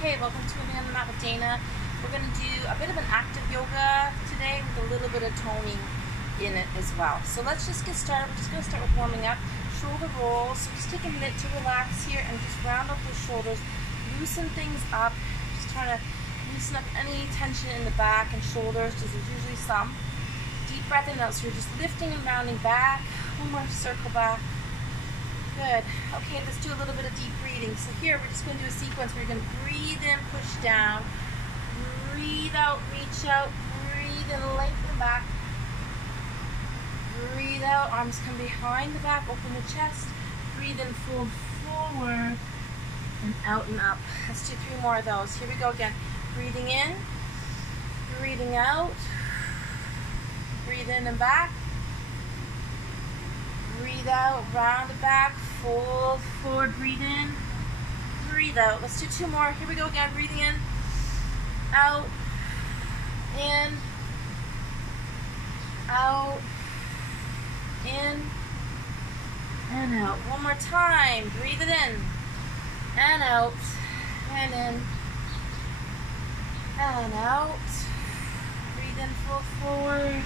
Okay, welcome to Amanda Mat with Dana. We're going to do a bit of an active yoga today with a little bit of toning in it as well. So let's just get started. We're just going to start with warming up. Shoulder rolls. So just take a minute to relax here and just round up those shoulders. Loosen things up. Just trying to loosen up any tension in the back and shoulders, because there's usually some. Deep breath in and out. So you're just lifting and rounding back. One more circle back. Good. Okay, let's do a little bit of deep breathing. So here we're just going to do a sequence where you're going to breathe in, push down, breathe out, reach out, breathe in, lengthen back, breathe out, arms come behind the back, open the chest, breathe in, fold forward, and out and up. Let's do 3 more of those. Here we go again. Breathing in, breathing out, breathe in and back, breathe out, round the back, fold forward, breathe in, breathe out. Let's do 2 more. Here we go again. Breathing in, out, in, and out. One more time. Breathe it in, and out, and in, and out. Breathe in, fold forward,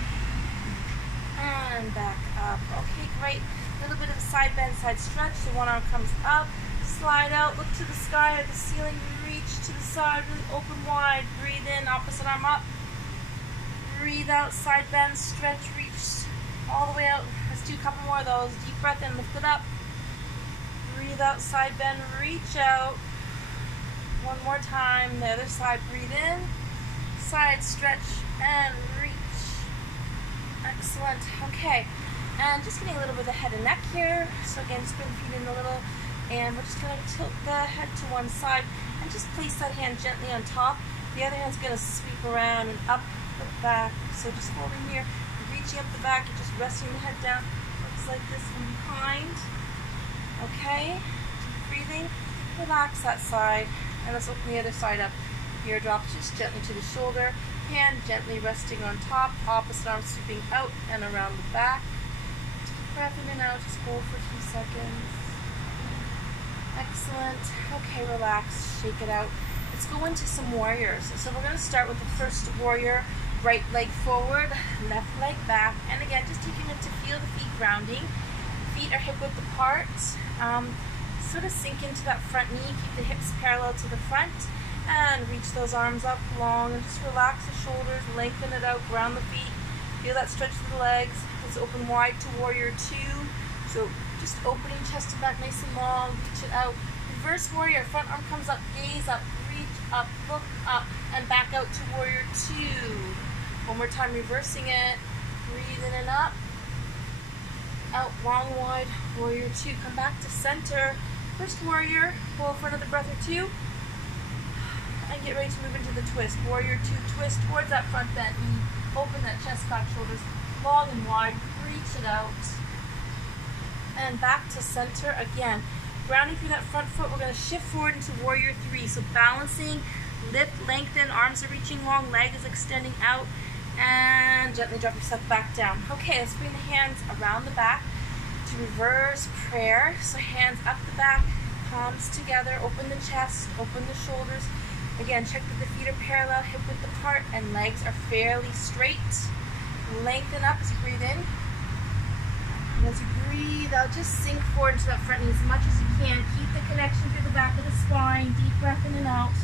and back up. Okay, great. A little bit of a side bend, side stretch. So one arm comes up, slide out, look to the sky or the ceiling, reach to the side, really open wide. Breathe in, opposite arm up. Breathe out, side bend, stretch, reach all the way out. Let's do a couple more of those. Deep breath in, lift it up. Breathe out, side bend, reach out. One more time. The other side, breathe in, side stretch, and reach. Excellent. Okay, and just getting a little bit of the head and neck here. So again, just bring the feet in a little, and we're just going to tilt the head to one side and just place that hand gently on top. The other hand's going to sweep around and up the back. So just holding here, reaching up the back, you're just resting the head down. Looks like this from behind. Okay, deep breathing, relax that side, and let's open the other side up. Here, drop just gently to the shoulder. Hand gently resting on top, opposite arm sweeping out and around the back. Deep breath in and out, just hold for 2 seconds. Excellent. Okay, relax, shake it out. Let's go into some warriors. So we're going to start with the first warrior. Right leg forward, left leg back. And again, just taking it to feel the feet grounding. Feet are hip width apart. Sort of sink into that front knee, keep the hips parallel to the front. And reach those arms up long and just relax the shoulders, lengthen it out, ground the feet. Feel that stretch through the legs. Let's open wide to warrior 2. So just opening chest and back nice and long, reach it out. Reverse warrior, front arm comes up, gaze up, reach up, look up, and back out to warrior 2. One more time, reversing it. Breathe in and up. Out, long, wide, warrior 2. Come back to center. First warrior, hold for another breath or 2. And get ready to move into the twist. Warrior 2, twist towards that front bent knee. Open that chest, back, shoulders long and wide. Reach it out. And back to center again. Grounding through that front foot, we're going to shift forward into warrior 3. So balancing, lift, lengthen, arms are reaching long, leg is extending out, and gently drop yourself back down. Okay, let's bring the hands around the back to reverse prayer. So hands up the back, palms together, open the chest, open the shoulders. Again, check that the feet are parallel, hip width apart, and legs are fairly straight. Lengthen up as you breathe in. And as you breathe out, just sink forward into that front knee as much as you can. Keep the connection through the back of the spine. Deep breath in and out.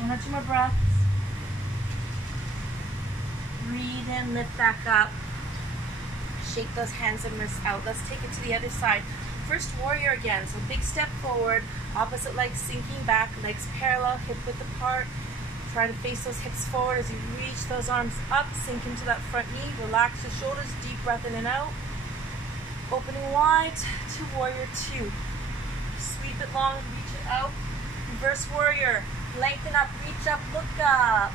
1 or 2 more breaths. Breathe in, lift back up. Shake those hands and wrists out. Let's take it to the other side. First warrior again, so big step forward, opposite leg sinking back, legs parallel, hip width apart. Try to face those hips forward as you reach those arms up, sink into that front knee, relax the shoulders, deep breath in and out. Opening wide to warrior 2. Sweep it long, reach it out. Reverse warrior, lengthen up, reach up, look up.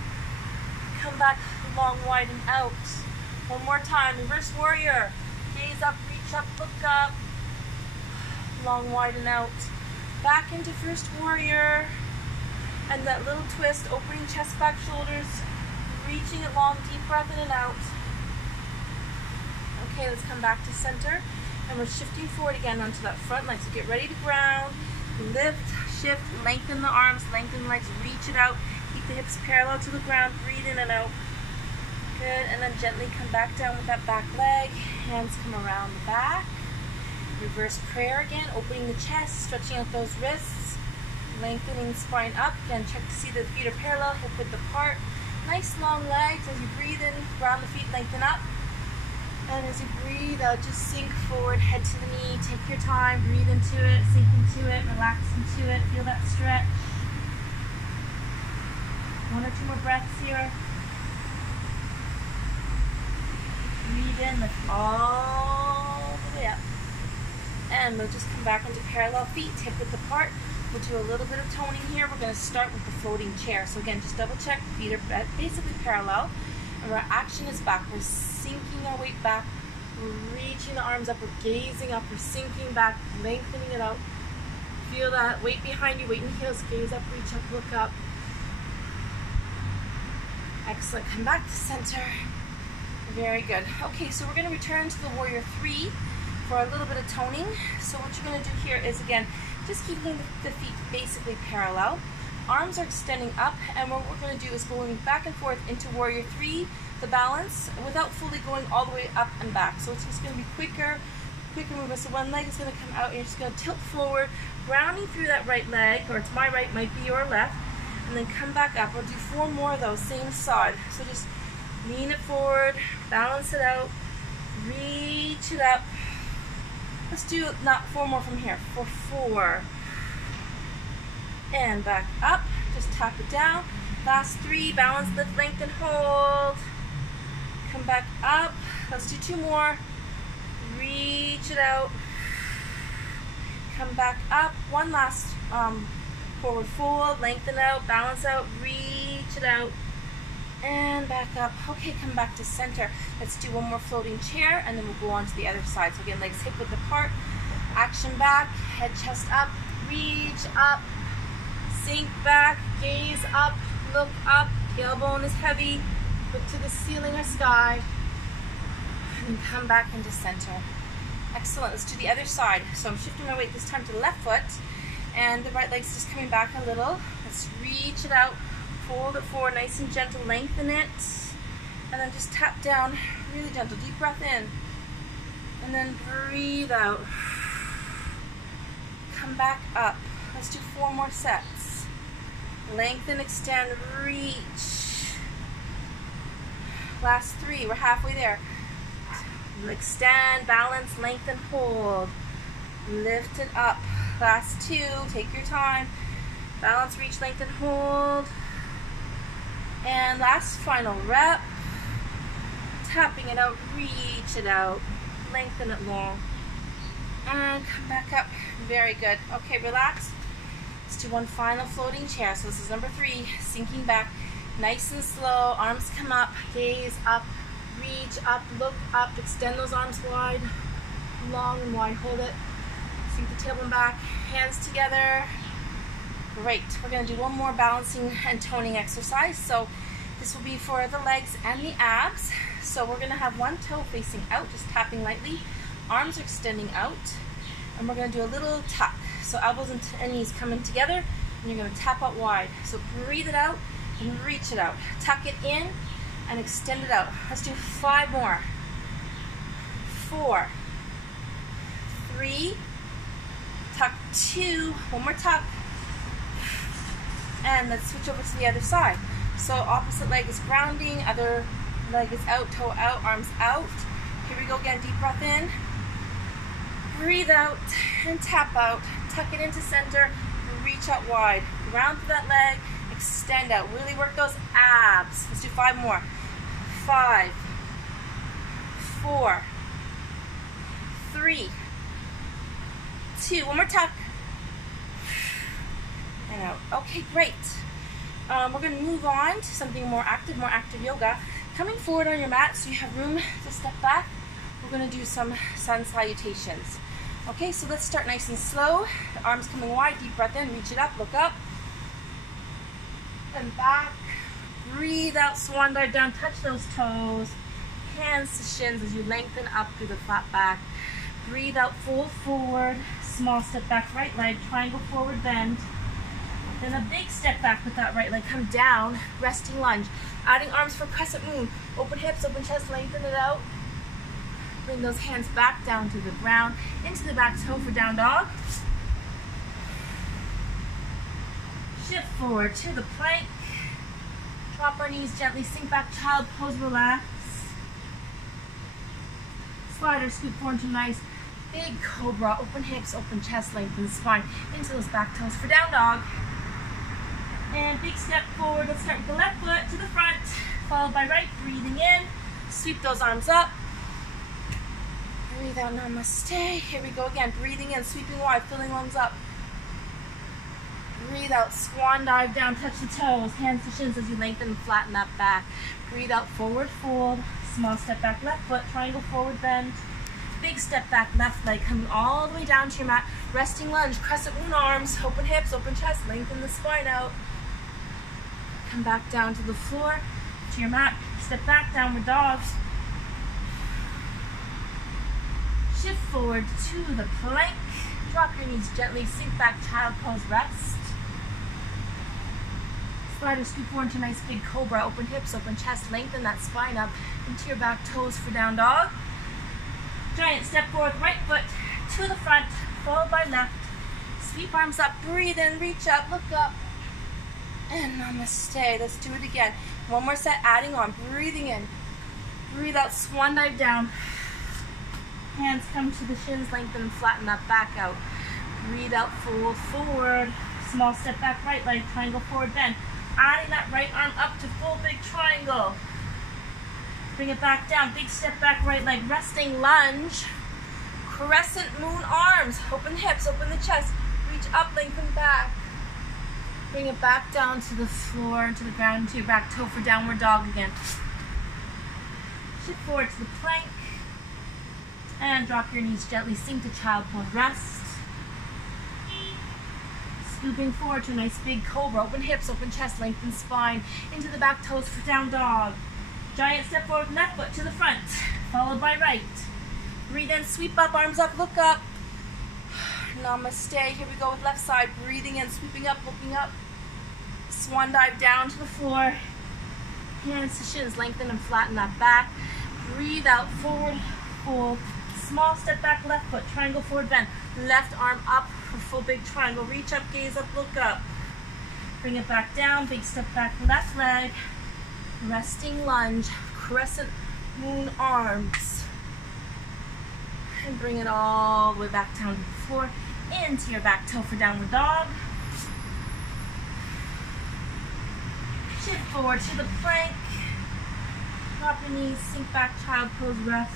Come back long, wide and out. One more time, reverse warrior, gaze up, reach up, look up. Long, wide, and out. Back into first warrior. And that little twist, opening chest, back, shoulders. Reaching it long, deep breath in and out. Okay, let's come back to center. And we're shifting forward again onto that front leg. So get ready to ground. Lift, shift, lengthen the arms, lengthen the legs, reach it out. Keep the hips parallel to the ground, breathe in and out. Good, and then gently come back down with that back leg. Hands come around the back. Reverse prayer again, opening the chest, stretching out those wrists, lengthening the spine up. Again, check to see that the feet are parallel, hip width apart. Nice long legs. As you breathe in, ground the feet, lengthen up. And as you breathe out, just sink forward, head to the knee. Take your time, breathe into it, sink into it, relax into it. Feel that stretch. 1 or 2 more breaths here. Breathe in, lift all the way up. And we'll just come back into parallel feet, hip width apart. We'll do a little bit of toning here. We're going to start with the floating chair. So again, just double check, feet are basically parallel. And our action is back. We're sinking our weight back. We're reaching the arms up. We're gazing up. We're sinking back, lengthening it out. Feel that weight behind you, weight in the heels. Gaze up, reach up, look up. Excellent. Come back to center. Very good. Okay, so we're going to return to the warrior 3 for a little bit of toning. So what you're going to do here is, again, just keeping the feet basically parallel. Arms are extending up, and what we're going to do is going back and forth into warrior 3, the balance, without fully going all the way up and back. So it's just going to be quicker movement. So one leg is going to come out, and you're just going to tilt forward, grounding through that right leg, or it's my right, might be your left, and then come back up. We'll do 4 more of those, same side. So just lean it forward, balance it out, reach it up. Let's do not 4 more from here. For 4. And back up. Just tap it down. Last 3. Balance, lift, lengthen, hold. Come back up. Let's do 2 more. Reach it out. Come back up. One last forward fold. Lengthen out. Balance out. Reach it out. And back up. Okay, come back to center. Let's do 1 more floating chair, and then we'll go on to the other side. So again, legs hip width apart, action back, head, chest up, reach up, sink back, gaze up, look up, tailbone is heavy, look to the ceiling or sky, and come back into center. Excellent. Let's do the other side. So I'm shifting my weight this time to the left foot, and the right leg's just coming back a little. Let's reach it out. Fold it forward, nice and gentle, lengthen it, and then just tap down, really gentle, deep breath in, and then breathe out. Come back up. Let's do 4 more sets. Lengthen, extend, reach. Last 3, we're halfway there. Extend, balance, lengthen, hold. Lift it up. Last 2, take your time. Balance, reach, lengthen, hold. And last final rep, tapping it out, reach it out, lengthen it long, and come back up. Very good. Okay, relax. Let's do 1 final floating chair. So this is number 3, sinking back, nice and slow. Arms come up, gaze up, reach up, look up, extend those arms wide, long and wide, hold it. Sink the tailbone back, hands together. Great. We're going to do 1 more balancing and toning exercise. So this will be for the legs and the abs. So we're going to have 1 toe facing out, just tapping lightly. Arms are extending out. And we're going to do a little tuck. So elbows and knees coming together, and you're going to tap out wide. So breathe it out and reach it out. Tuck it in and extend it out. Let's do 5 more. 4. 3. Tuck 2. 1 more tuck. And let's switch over to the other side. So opposite leg is grounding, other leg is out, toe out, arms out. Here we go again, deep breath in. Breathe out and tap out. Tuck it into center, reach out wide. Ground through that leg, extend out. Really work those abs. Let's do 5 more. 5, 4, 3, 2. 1 more tuck. And out. Okay, great. We're going to move on to something more active yoga. Coming forward on your mat so you have room to step back, we're going to do some sun salutations. Okay, so let's start nice and slow. The arms coming wide, deep breath in, reach it up, look up. And back. Breathe out, swan dive down, touch those toes. Hands to shins as you lengthen up through the flat back. Breathe out, fold forward, small step back, right leg, triangle forward bend. Then a big step back with that right leg. Come down, resting lunge. Adding arms for crescent moon. Open hips, open chest, lengthen it out. Bring those hands back down to the ground, into the back toe for down dog. Shift forward to the plank. Drop our knees gently, sink back, child pose, relax. Slide or scoot forward to nice big cobra. Open hips, open chest, lengthen the spine into those back toes for down dog. And big step forward. Let's start with the left foot to the front, followed by right. Breathing in, sweep those arms up. Breathe out, namaste. Here we go again. Breathing in, sweeping wide, filling lungs up. Breathe out, swan dive down, touch the toes, hands to shins as you lengthen and flatten that back. Breathe out, forward fold, small step back, left foot, triangle forward bend. Big step back, left leg coming all the way down to your mat. Resting lunge, crescent moon arms, open hips, open chest, lengthen the spine out. Come back down to the floor, to your mat, step back, downward dogs. Shift forward to the plank, drop your knees gently, sink back, child pose, rest. Slide or scoop forward to a nice big cobra, open hips, open chest, lengthen that spine up into your back toes for down dog. Giant step forward, right foot to the front, followed by left. Sweep arms up, breathe in, reach up, look up. And namaste. Let's do it again. One more set, adding on, breathing in. Breathe out, swan dive down. Hands come to the shins, lengthen and flatten that back out. Breathe out, fold forward. Small step back, right leg, triangle forward bend. Adding that right arm up to full big triangle. Bring it back down, big step back, right leg, resting lunge. Crescent moon arms, open hips, open the chest. Reach up, lengthen back. Bring it back down to the floor, to the ground, to your back toe for downward dog again. Shift forward to the plank. And drop your knees gently, sink to child pose, rest. Scooping forward to a nice big cobra. Open hips, open chest, lengthen spine. Into the back toes for down dog. Giant step forward, left foot to the front, followed by right. Breathe in, sweep up, arms up, look up. Namaste. Here we go with left side. Breathing in, sweeping up, looking up. Swan dive down to the floor. Hands to shins, lengthen and flatten that back. Breathe out, forward, fold. Small step back, left foot, triangle forward bend. Left arm up for full big triangle. Reach up, gaze up, look up. Bring it back down, big step back, left leg. Resting lunge, crescent moon arms. And bring it all the way back down to the floor, into your back toe for downward dog. Shift forward to the plank. Drop your knees, sink back, child pose, rest.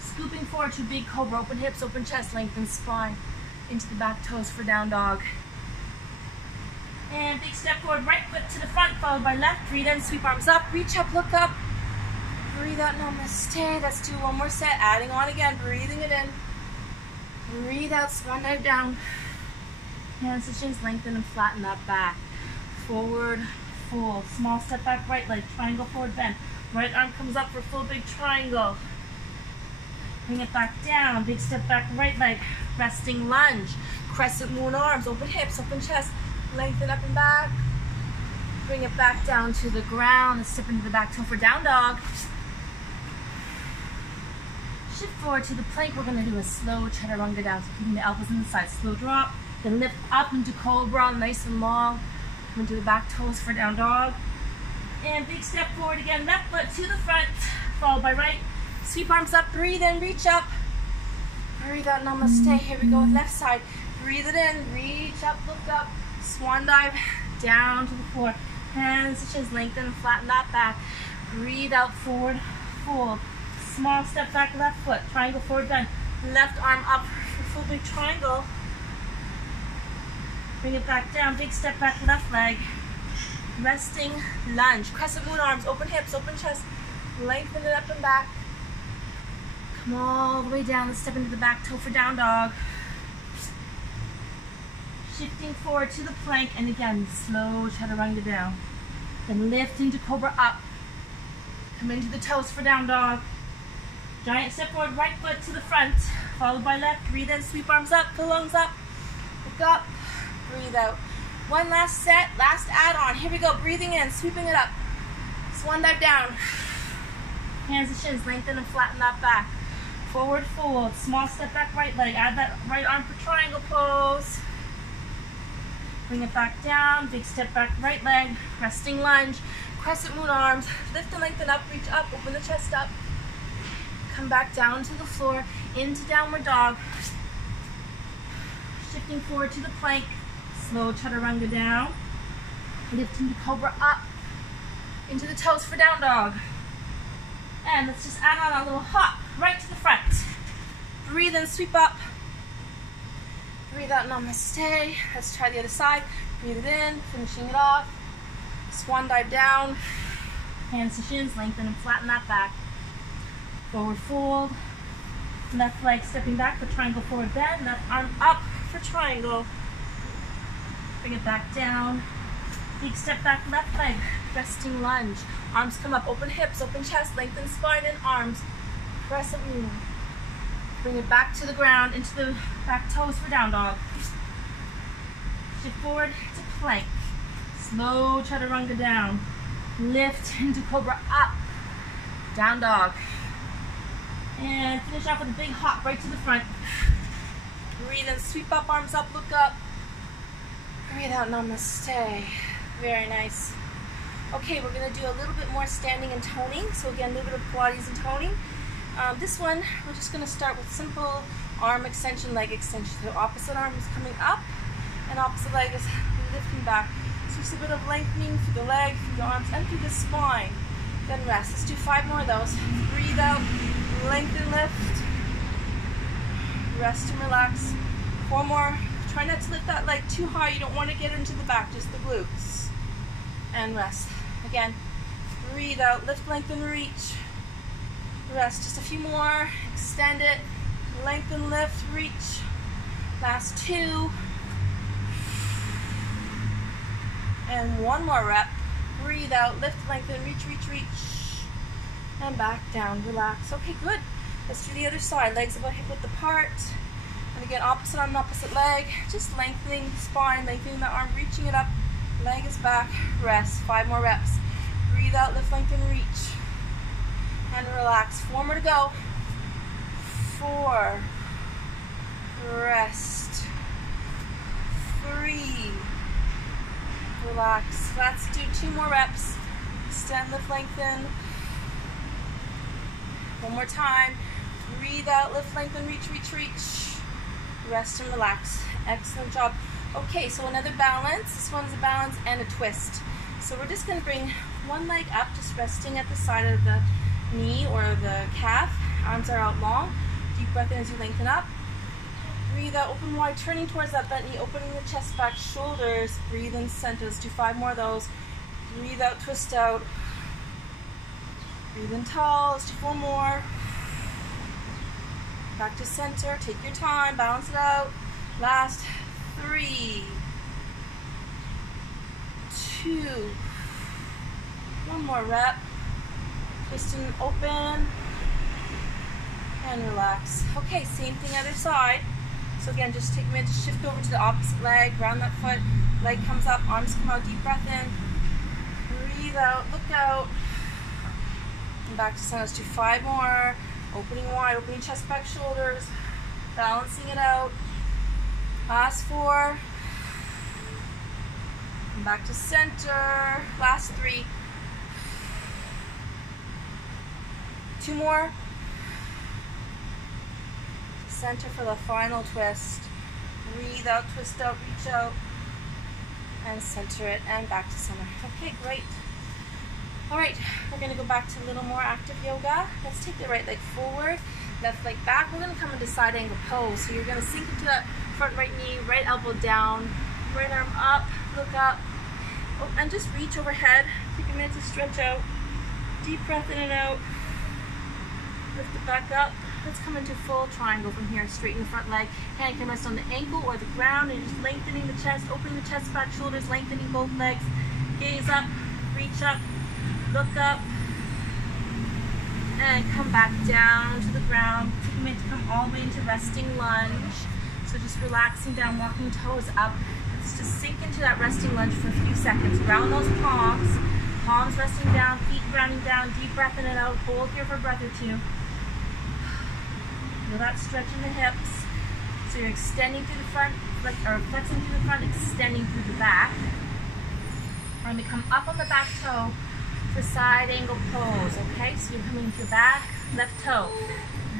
Scooping forward to big cobra, open hips, open chest, lengthen spine. Into the back toes for down dog. And big step forward, right foot to the front, followed by left. Breathe in, sweep arms up, reach up, look up. Breathe out, namaste. Let's do one more set, adding on again, breathing it in. Breathe out, swan dive down. Hands to shins, lengthen and flatten that back. Forward, fold. Small step back, right leg, triangle forward bend. Right arm comes up for full big triangle. Bring it back down, big step back, right leg, resting lunge. Crescent moon arms, open hips, open chest. Lengthen up and back. Bring it back down to the ground and step into the back toe for down dog. Shift forward to the plank. We're going to do a slow chaturanga down. So keeping the elbows in the side. Slow drop. Then lift up into cobra, nice and long. Come into the back toes for down dog. And big step forward again. Left foot to the front, followed by right. Sweep arms up. Breathe in. Reach up. Breathe out. Namaste. Here we go with left side. Breathe it in. Reach up. Look up. Swan dive down to the floor. Hands to shins, lengthen and flatten that back. Breathe out, forward, fold. Small step back, left foot, triangle forward bend. Left arm up for full big triangle. Bring it back down, big step back, left leg. Resting lunge. Crescent moon arms, open hips, open chest. Lengthen it up and back. Come all the way down and step into the back toe for down dog. Shifting forward to the plank, and again, slow chaturanga down. Then lift into cobra up. Come into the toes for down dog. Giant step forward, right foot to the front, followed by left. Breathe in, sweep arms up, pull lungs up. Look up. breathe out. One last set, last add-on. Here we go, breathing in, sweeping it up. Swan dive down. Hands to shins, lengthen and flatten that back. Forward fold, small step back right leg. Add that right arm for triangle pose. Bring it back down, big step back right leg, resting lunge, crescent moon arms. Lift and lengthen up, reach up, open the chest up. Come back down to the floor, into downward dog. Shifting forward to the plank. Slow chaturanga down. Lifting the cobra up. Into the toes for down dog. And let's just add on a little hop right to the front. Breathe in, sweep up. Breathe out, namaste. Let's try the other side. Breathe it in, finishing it off. Swan dive down. Hands to shins, lengthen and flatten that back. Forward fold. Left leg stepping back for triangle forward bend. Left arm up for triangle. Bring it back down. Big step back, left leg. Resting lunge. Arms come up, open hips, open chest, lengthen spine and arms. Crescent moon. Bring it back to the ground, into the back toes for down dog. Shift forward to plank. Slow chaturanga down. Lift into cobra up. Down dog. And finish off with a big hop right to the front. Breathe in, sweep up, arms up, look up. Breathe out, namaste. Very nice. Okay, we're going to do a little bit more standing and toning. So again, a little bit of Pilates and toning. This one, we're just going to start with simple arm extension, leg extension. So opposite arm is coming up and opposite leg is lifting back. So just a bit of lengthening through the leg, through the arms, and through the spine. Then rest. Let's do 5 more of those. Breathe out, lengthen, lift. Rest and relax. 4 more. Try not to lift that leg too high. You don't want to get into the back, just the glutes. And rest. Again, breathe out, lift, lengthen, reach. Rest. Just a few more. Extend it. Lengthen, lift, reach. Last 2. And 1 more rep. Breathe out, lift, lengthen, reach, reach, reach. And back down, relax. Okay, good. Let's do the other side. Legs about hip width apart. And again, opposite arm, opposite leg. Just lengthening the spine, lengthening the arm, reaching it up. Leg is back. Rest. 5 more reps. Breathe out, lift, lengthen, reach. And relax. 4 more to go. 4. Rest. 3. Relax. Let's do 2 more reps. Extend, lift, lengthen. 1 more time. Breathe out, lift, lengthen, reach, reach, reach. Rest and relax. Excellent job. Okay, so another balance. This one's a balance and a twist. So we're just going to bring one leg up, just resting at the side of the knee or the calf. Arms are out long. Deep breath in as you lengthen up. Breathe out, open wide, turning towards that bent knee, opening the chest back, shoulders. Breathe in, center. Let's do 5 more of those. Breathe out, twist out. Breathe in tall. Let's do 4 more. Back to center. Take your time. Balance it out. Last 3, 2, 1 more rep. Twist and open. And relax. Okay, same thing other side. So again, just take a minute to shift over to the opposite leg, ground that foot, leg comes up, arms come out, deep breath in, breathe out, look out, and back to center. Let's do 5 more, opening wide, opening chest back, shoulders, balancing it out, last 4, and back to center, last 3, 2 more, center for the final twist. Breathe out, twist out, reach out, and center it, and back to center. Okay, great. All right, we're gonna go back to a little more active yoga. Let's take the right leg forward, left leg back. We're gonna come into side angle pose. So you're gonna sink into that front right knee, right elbow down, right arm up, look up, oh, and just reach overhead. Take a minute to stretch out. Deep breath in and out. Lift it back up. Let's come into full triangle from here. Straighten the front leg. Hand can rest on the ankle or the ground, and just lengthening the chest, opening the chest back, shoulders, lengthening both legs. Gaze up, reach up, look up, and come back down to the ground. Take a minute to come all the way into resting lunge. So just relaxing down, walking toes up. breaths. Just sink into that resting lunge for a few seconds. Ground those palms. Palms resting down, feet grounding down. Deep breath in and out. Hold here for a breath or two. Feel that stretch in the hips. So you're extending through the front, or flexing through the front, extending through the back. We're going to come up on the back toe for side angle pose, okay? So you're coming to your back, left toe.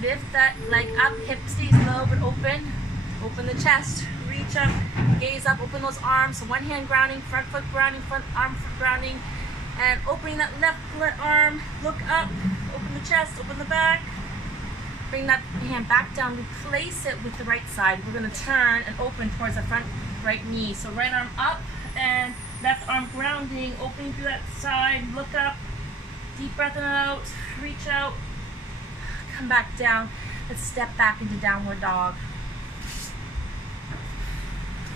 Lift that leg up, hip stays low but open. Open the chest, reach up, gaze up, open those arms. So one hand grounding, front foot grounding, front arm foot grounding. And opening that left arm, look up, open the chest, open the back. Bring that hand back down, replace it with the right side. We're going to turn and open towards the front right knee. So right arm up and left arm grounding, opening through that side, look up, deep breath in and out, reach out, come back down. Let's step back into downward dog.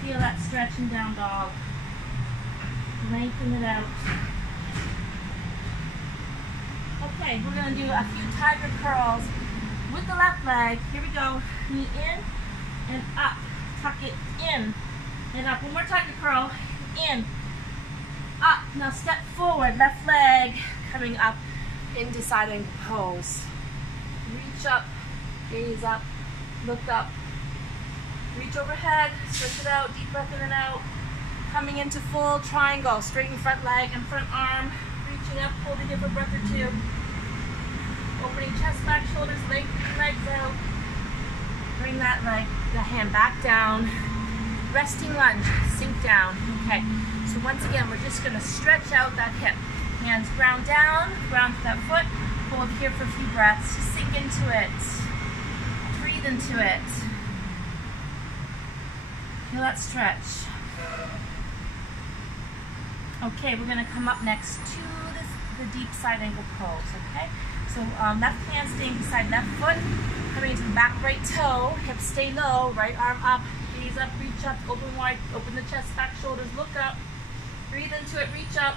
Feel that stretch in down dog. Lengthen it out. Okay, we're going to do a few tiger curls with the left leg. Here we go. Knee in and up. Tuck it in and up. One more tiger curl. In, up. Now step forward. Left leg coming up into side angle pose. Reach up, gaze up, look up. Reach overhead, stretch it out, deep breath in and out. Coming into full triangle. Straighten front leg and front arm. Reaching up, holding it for a breath or two. Opening chest back, shoulders, lengthening legs out. Bring that leg, the hand back down. Resting lunge, sink down. Okay, so once again, we're just gonna stretch out that hip. Hands ground down, ground to that foot. Hold here for a few breaths. Just sink into it. Breathe into it. Feel that stretch. Okay, we're gonna come up next to the deep side angle pose, okay? So left hand staying beside left foot, coming into the back right toe, hips stay low, right arm up, gaze up, reach up, open wide, open the chest, back shoulders, look up, breathe into it, reach up,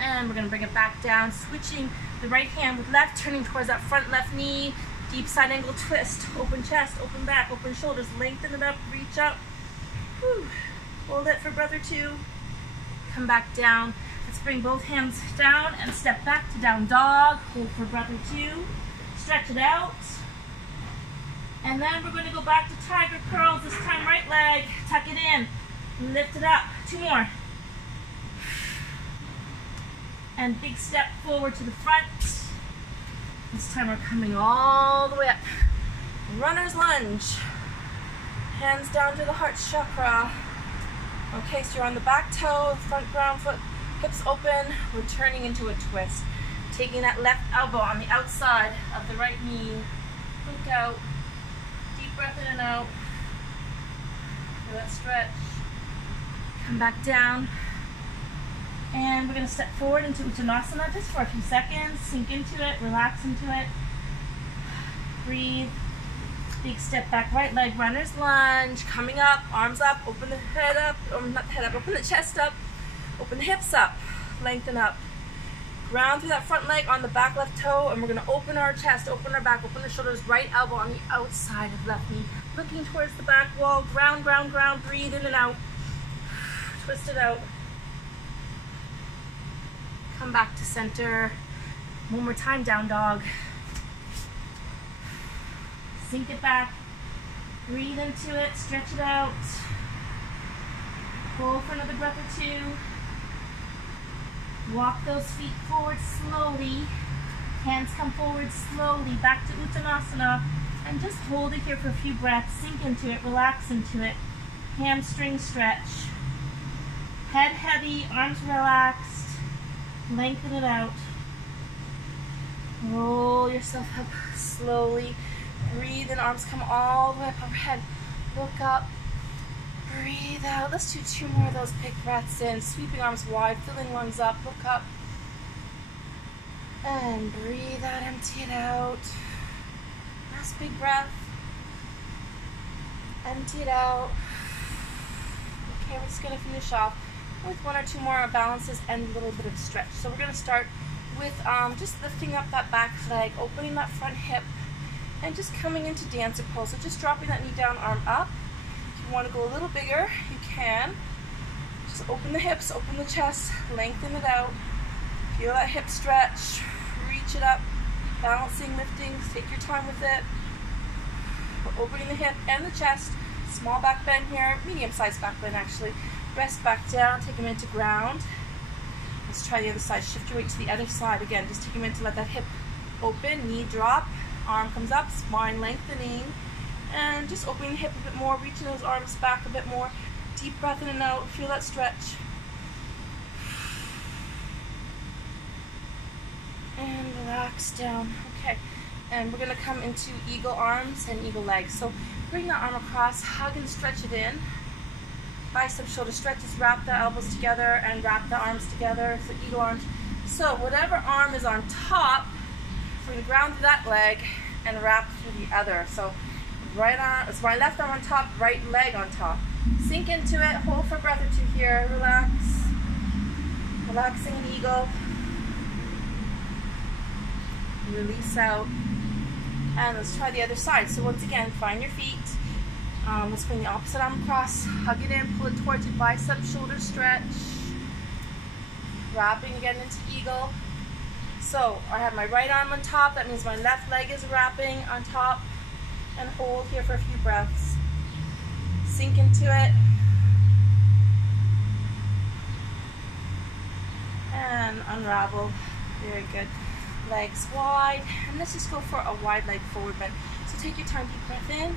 and we're gonna bring it back down, switching the right hand with left, turning towards that front left knee, deep side angle twist, open chest, open back, open shoulders, lengthen it up, reach up, whew. Hold it for a breath or two, come back down. Let's bring both hands down and step back to down dog. Hold for a breath or two. Stretch it out. And then we're going to go back to tiger curls. This time right leg. Tuck it in. Lift it up. Two more. And big step forward to the front. This time we're coming all the way up. Runner's lunge. Hands down to the heart chakra. Okay, so you're on the back toe, front ground foot. Hips open, we're turning into a twist. Taking that left elbow on the outside of the right knee. Look out. Deep breath in and out. Feel that stretch. Come back down. And we're going to step forward into Uttanasana just for a few seconds. Sink into it, relax into it. Breathe. Big step back, right leg, runner's lunge. Coming up, arms up, open the head up, or not the head up, open the chest up. Open the hips up, lengthen up. Ground through that front leg on the back left toe, and we're gonna open our chest, open our back, open the shoulders, right elbow on the outside of left knee. Looking towards the back wall, ground, ground, ground, breathe in and out. Twist it out. Come back to center. One more time, down dog. Sink it back. Breathe into it, stretch it out. Hold for another breath or two. Walk those feet forward slowly. Hands come forward slowly. Back to Uttanasana. And just hold it here for a few breaths. Sink into it. Relax into it. Hamstring stretch. Head heavy. Arms relaxed. Lengthen it out. Roll yourself up slowly. Breathe in. Arms come all the way up overhead. Look up. Breathe out. Let's do two more of those big breaths in. Sweeping arms wide, filling lungs up. Look up. And breathe out, empty it out. Last big breath. Empty it out. Okay, we're just going to finish off with one or two more balances and a little bit of stretch. So we're going to start with just lifting up that back leg, opening that front hip, and just coming into dancer pose. So just dropping that knee down, arm up. If you want to go a little bigger, you can. Just open the hips, open the chest, lengthen it out. Feel that hip stretch, reach it up, balancing, lifting, take your time with it. We're opening the hip and the chest, small back bend here, medium-sized back bend actually. Rest back down, take a minute to ground. Let's try the other side, shift your weight to the other side. Again, just take a minute to let that hip open, knee drop, arm comes up, spine lengthening, and just opening the hip a bit more, reaching those arms back a bit more. Deep breath in and out, feel that stretch. And relax down. Okay, and we're gonna come into eagle arms and eagle legs. So bring the arm across, hug and stretch it in. Bicep shoulder stretches, wrap the elbows together and wrap the arms together. So eagle arms. So whatever arm is on top, we're gonna ground through that leg and wrap through the other. So right left arm on top, right leg on top. Sink into it, hold for a breath or two here, relax. Relaxing an eagle. Release out. And let's try the other side. So once again, find your feet. Let's bring the opposite arm across, hug it in, pull it towards your bicep, shoulder stretch. Wrapping again into eagle. So I have my right arm on top, that means my left leg is wrapping on top. And hold here for a few breaths. Sink into it. And unravel. Very good. Legs wide. And let's just go for a wide leg forward bend. So take your time, deep breath in.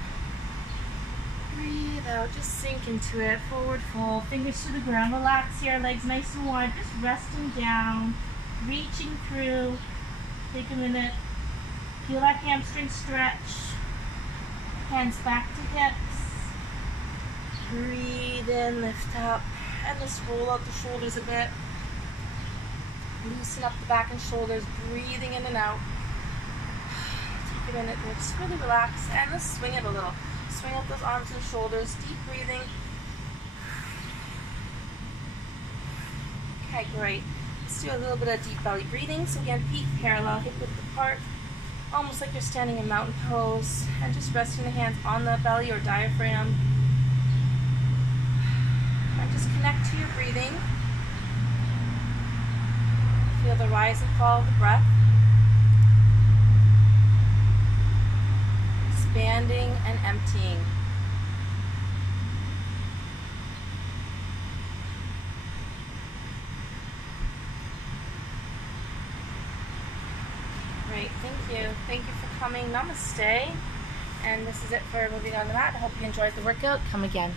Breathe out, just sink into it. Forward fold, fingers to the ground. Relax here, legs nice and wide. Just resting down, reaching through. Take a minute. Feel that hamstring stretch. Hands back to hips. Breathe in, lift up, and just roll out the shoulders a bit. Loosen up the back and shoulders, breathing in and out. Take a minute to just really relax, and let's swing it a little. Swing out those arms and shoulders, deep breathing. Okay, great. Let's do a little bit of deep belly breathing. So again, feet parallel, hip width apart. Almost like you're standing in mountain pose, and just resting the hands on the belly or diaphragm. And just connect to your breathing. Feel the rise and fall of the breath. Expanding and emptying. Great, thank you. Thank you for coming. Namaste. And this is it for moving on to that. I hope you enjoyed the workout. Come again.